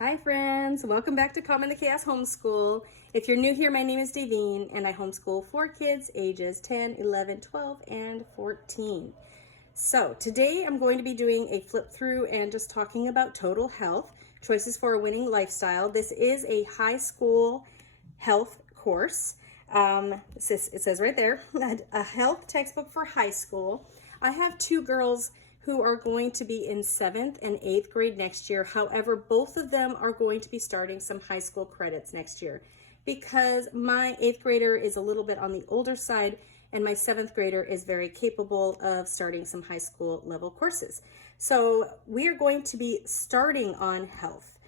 Hi friends, welcome back to Calm in the Chaos Homeschool. If you're new here, my name is Davine and I homeschool 4 kids ages 10, 11, 12, and 14. So today I'm going to be doing a flip through and just talking about total health, choices for a winning lifestyle. This is a high school health course. It says right there, a health textbook for high school. I have 2 girls who are going to be in 7th and 8th grade next year. However, both of them are going to be starting some high school credits next year because my 8th grader is a little bit on the older side and my 7th grader is very capable of starting some high school level courses. So we are going to be starting on health.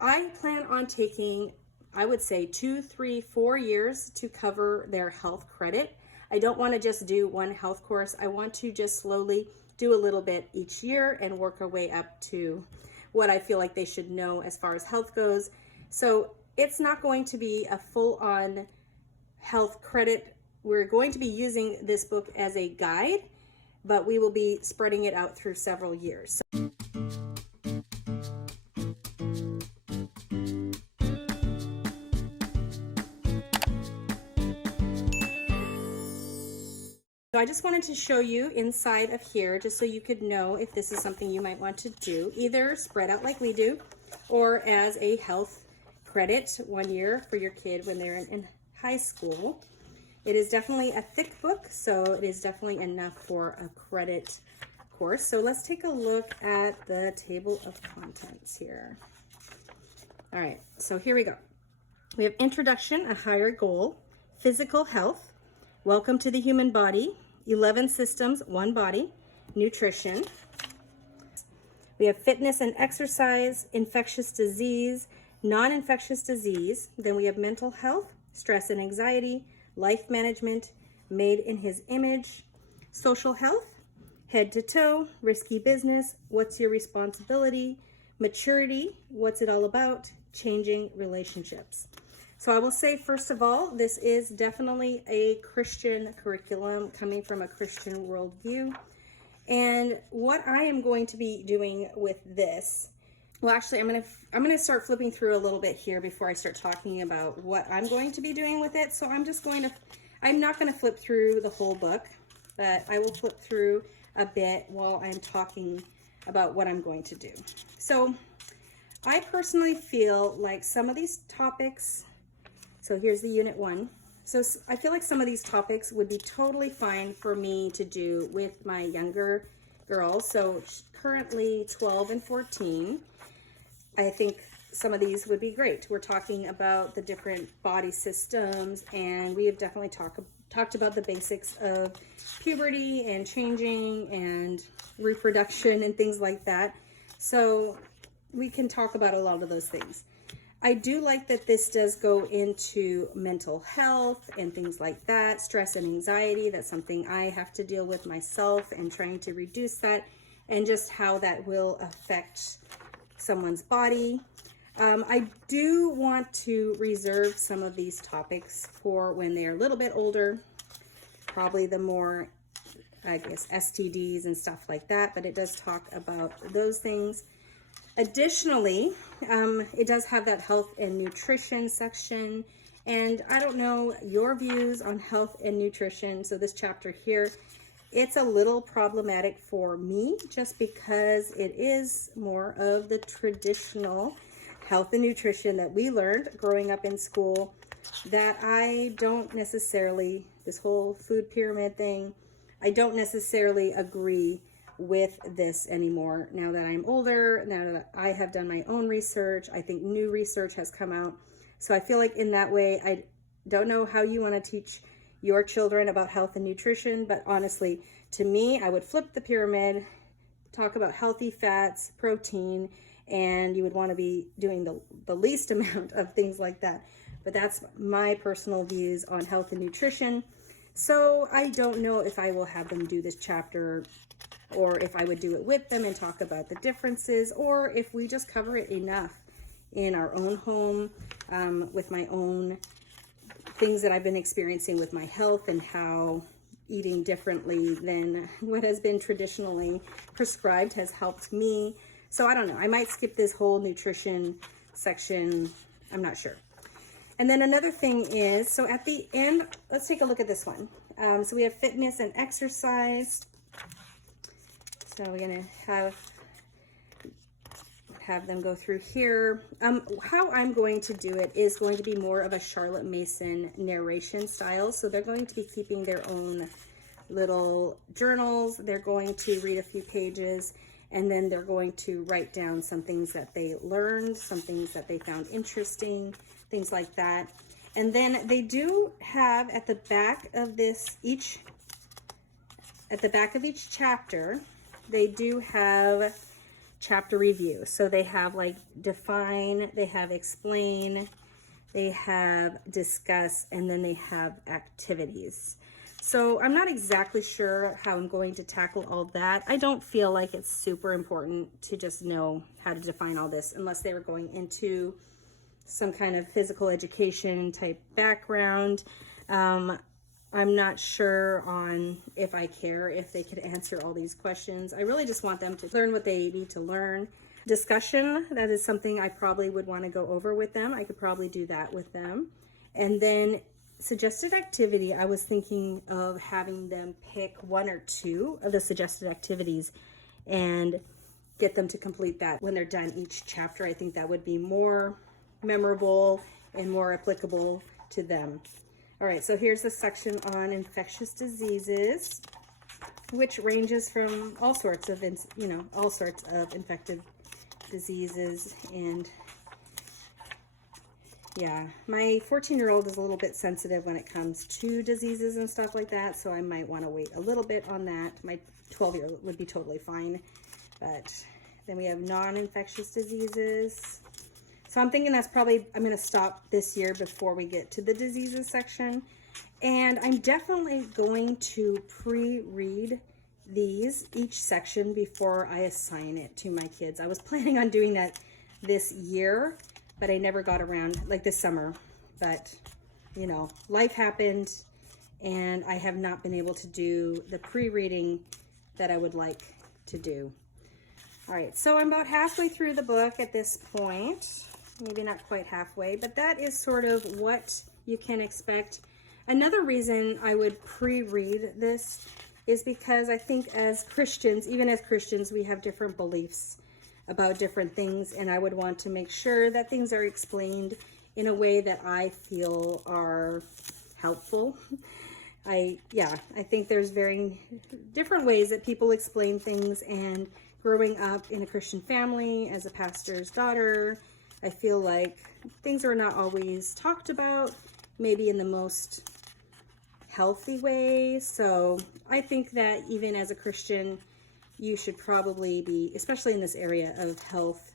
I plan on taking, I would say 2, 3, 4 years to cover their health credit. I don't want to just do one health course. I want to just slowly do a little bit each year and work our way up to what I feel like they should know as far as health goes. So it's not going to be a full-on health credit. We're going to be using this book as a guide, but we will be spreading it out through several years. So I just wanted to show you inside of here just so you could know if this is something you might want to do, either spread out like we do or as a health credit 1 year for your kid when they're in high school. It is definitely a thick book, so it is definitely enough for a credit course. So let's take a look at the table of contents here. All right, so here we go. We have introduction, a higher goal, physical health, welcome to the human body, 11 systems, 1 body, nutrition. We have fitness and exercise, infectious disease, non-infectious disease. Then we have mental health, stress and anxiety, life management, made in his image, social health, head to toe, risky business, what's your responsibility, maturity, what's it all about, changing relationships. So I will say, first of all, this is definitely a Christian curriculum coming from a Christian worldview. And what I am going to be doing with this, well, actually, I'm gonna start flipping through a little bit here before I start talking about what I'm going to be doing with it. So I'm not gonna flip through the whole book, but I will flip through a bit while I'm talking about what I'm going to do. So I personally feel like some of these topics, so here's the unit 1. So I feel like some of these topics would be totally fine for me to do with my younger girls. So currently 12 and 14. I think some of these would be great. We're talking about the different body systems, and we have definitely talked about the basics of puberty and changing and reproduction and things like that. So we can talk about a lot of those things. I do like that this does go into mental health and things like that, stress and anxiety. That's something I have to deal with myself and trying to reduce that, and just how that will affect someone's body. I do want to reserve some of these topics for when they're a little bit older, probably the more, I guess, STDs and stuff like that, but it does talk about those things. Additionally, it does have that health and nutrition section, and I don't know your views on health and nutrition. So this chapter here, it's a little problematic for me just because it is more of the traditional health and nutrition that we learned growing up in school that I don't necessarily, this whole food pyramid thing, I don't necessarily agree with this anymore. Now that I'm older, now that I have done my own research, I think new research has come out. So I feel like in that way, I don't know how you want to teach your children about health and nutrition, but honestly, to me, I would flip the pyramid, talk about healthy fats, protein, and you would want to be doing the least amount of things like that. But that's my personal views on health and nutrition. So I don't know if I will have them do this chapter, or if I would do it with them and talk about the differences, or if we just cover it enough in our own home with my own things that I've been experiencing with my health and how eating differently than what has been traditionally prescribed has helped me. So I don't know, I might skip this whole nutrition section, I'm not sure. And then another thing is, so at the end, let's take a look at this one. So we have fitness and exercise. So we're gonna have them go through here. How I'm going to do it is going to be more of a Charlotte Mason narration style. So they're going to be keeping their own little journals. They're going to read a few pages, and then they're going to write down some things that they learned, some things that they found interesting, things like that. And then they do have at the back of each chapter, they do have chapter review. So they have like define, they have explain, they have discuss, and then they have activities. So I'm not exactly sure how I'm going to tackle all that. I don't feel like it's super important to just know how to define all this unless they were going into some kind of physical education type background. I'm not sure on if I care if they could answer all these questions. I really just want them to learn what they need to learn. Discussion, that is something I probably would want to go over with them. I could probably do that with them. And then suggested activity, I was thinking of having them pick one or two of the suggested activities and get them to complete that when they're done each chapter. I think that would be more memorable and more applicable to them. All right, so here's the section on infectious diseases, which ranges from all sorts of, all sorts of infected diseases. And yeah, my 14-year-old is a little bit sensitive when it comes to diseases and stuff like that, so I might want to wait a little bit on that. My 12-year-old would be totally fine. But then we have non-infectious diseases. So I'm thinking that's probably, I'm going to stop this year before we get to the diseases section. And I'm definitely going to pre-read each section before I assign it to my kids. I was planning on doing that this year, but I never got around, like this summer. But, life happened, and I have not been able to do the pre-reading that I would like to do. All right, so I'm about halfway through the book at this point. Maybe not quite halfway, but that is sort of what you can expect. Another reason I would pre-read this is because I think as Christians, even as Christians, we have different beliefs about different things, and I would want to make sure that things are explained in a way that I feel are helpful. I think there's very different ways that people explain things, and growing up in a Christian family as a pastor's daughter, I feel like things are not always talked about, maybe in the most healthy way. So I think that even as a Christian, you should probably be, especially in this area of health,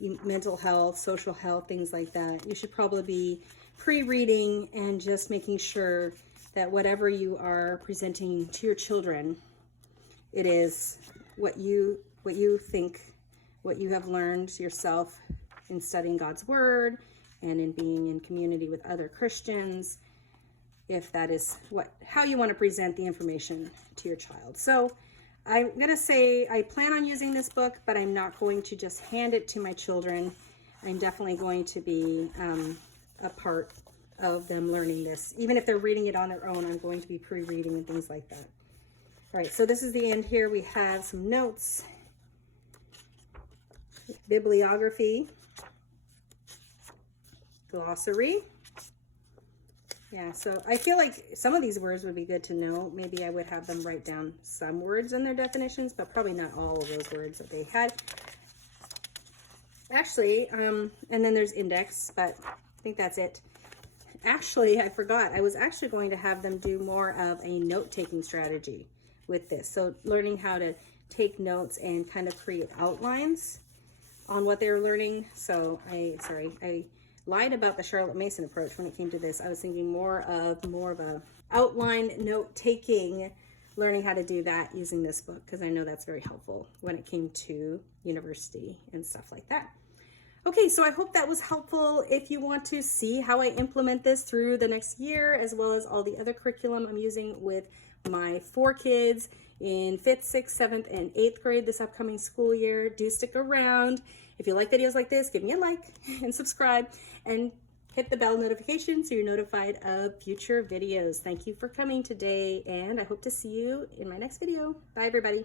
mental health, social health, things like that, you should probably be pre-reading and just making sure that whatever you are presenting to your children, it is what you think, what you have learned yourself in studying God's word and in being in community with other Christians, if that is how you want to present the information to your child. So I'm going to say I plan on using this book, but I'm not going to just hand it to my children. I'm definitely going to be a part of them learning this. Even if they're reading it on their own, I'm going to be pre-reading and things like that. All right, so this is the end here. We have some notes, bibliography, glossary. Yeah, so I feel like some of these words would be good to know. Maybe I would have them write down some words and their definitions, but probably not all of those words that they had. Actually, and then there's index, but I think that's it. Actually, I forgot. I was actually going to have them do more of a note-taking strategy with this. So learning how to take notes and kind of create outlines on what they were learning. So I lied about the Charlotte Mason approach when it came to this. I was thinking more of a outline note-taking, learning how to do that using this book, because I know that's very helpful when it came to university and stuff like that. Okay, so I hope that was helpful. If you want to see how I implement this through the next year, as well as all the other curriculum I'm using with my 4 kids in 5th, 6th, 7th, and 8th grade this upcoming school year, do stick around. If you like videos like this, give me a like and subscribe and hit the bell notification so you're notified of future videos. Thank you for coming today, and I hope to see you in my next video. Bye, everybody.